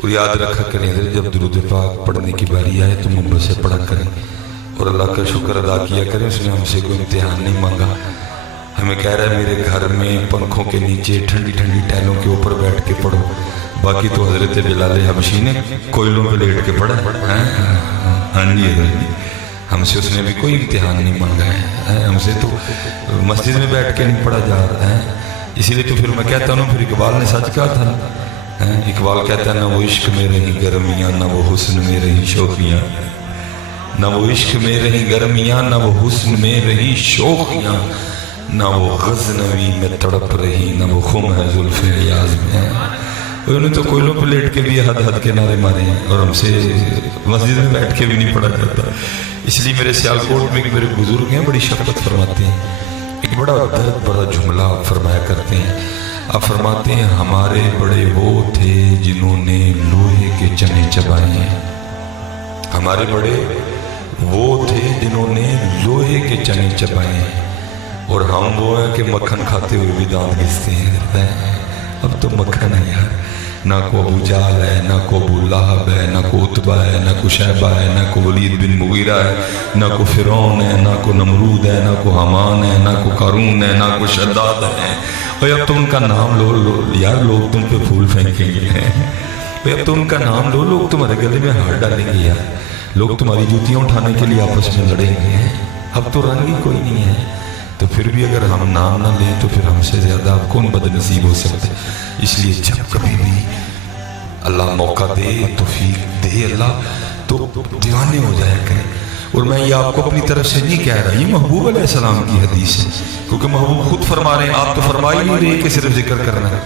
और याद रखा करें जब दुरूद पाक पढ़ने की बारी आए तो मुंबई से पढ़ा करें और अल्लाह का शुक्र अदा किया करें। उसने हमसे कोई इम्तिहान नहीं मांगा। हमें कह रहा है मेरे घर में पंखों के नीचे ठंडी ठंडी टैलों के ऊपर बैठ के पढ़ो, बाकी तो हजरत बिलाल हबशी ने कोयलों पे लेट के पढ़ा है। हाँ जी हमसे उसने भी कोई इम्तिहान नहीं मांगा है। हमसे तो मस्जिद में बैठ के नहीं पढ़ा जा रहा है। इसीलिए तो फिर मैं कहता हूँ फिर इकबाल ने सच कहा था। इकबाल कहता है ना वो इश्क में रही गर्मियाँ, ना वो हुस्न में रही शोखियाँ, ना वो इश्क में रही गर्मियाँ, ना वो हुस्न में रही शोखियाँ, ना वो गज़नवी में तड़प रही, ना वो खुम है जुल्फ़े रियाज़ में। उन्होंने तो कोयलों पर लेट के भी हद हद के नारे मारे हैं और हमसे मस्जिद में बैठ के भी नहीं पढ़ा जाता। इसलिए मेरे सियालकोट में मेरे बुजुर्ग हैं, बड़ी शफ़क़त फरमाते हैं। एक बड़ा दर्द बड़ा जुमला फरमाया करते हैं। आप फरमाते हैं हमारे बड़े वो थे जिन्होंने लोहे के चने चबाए हैं। हमारे बड़े वो थे जिन्होंने लोहे के चने चबाए हैं और हम वो हैं कि मक्खन खाते हुए भी दांत घिसते हैं। अब तो मक्खन है यार, ना को अबू जाल है, ना को अबू लहब है, ना को उतबा है, ना को शैबा है, ना को वलीद बिन मुगीरा है, ना को फिरौन है, ना को नमरूद है, ना को हमान है, ना को कारून है, ना को शद्दाद है। और अब तो उनका नाम लो यार, लोग तुम पे फूल फेंकेंगे। अब तो उनका नाम लो, लोग तुम्हारे गले में हाथ डालेंगे यार, लोग तुम्हारी जूतियाँ उठाने के लिए आपस में लड़ेंगे। अब तो रंग ही कोई नहीं है। तो फिर भी अगर हम नाम ना लें तो फिर हमसे ज़्यादा कौन बदनसीब हो सकते। इसलिए जब कभी भी अल्लाह मौका दे, तौफीक दे अल्लाह, तो दीवाने हो जाया करें। और मैं ये आपको अपनी तरफ से नहीं कह रहा, ये महबूब अलैहिस्सलाम की हदीस है, क्योंकि महबूब खुद फरमा रहे हैं। आप तो फरमा ही नहीं रहे कि सिर्फ जिक्र करना है,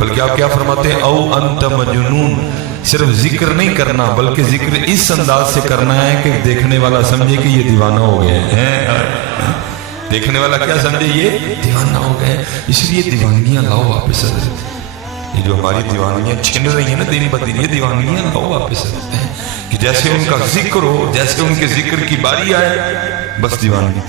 बल्कि आप क्या फरमाते हैं, औ अंत मजनून। सिर्फ जिक्र नहीं करना बल्कि जिक्र इस अंदाज से करना है कि देखने वाला समझे कि ये दीवाना हो गया है। देखने वाला क्या समझे, ये दीवाना हो गए। इसलिए दीवानियां लाओ वापस। ये जो हमारी दीवानियां छिन रही है ना दिन ब दिन, ये दीवानियां लाओ वापस कि जैसे उनका जिक्र हो, जैसे उनके जिक्र की बारी आए बस दीवानगी।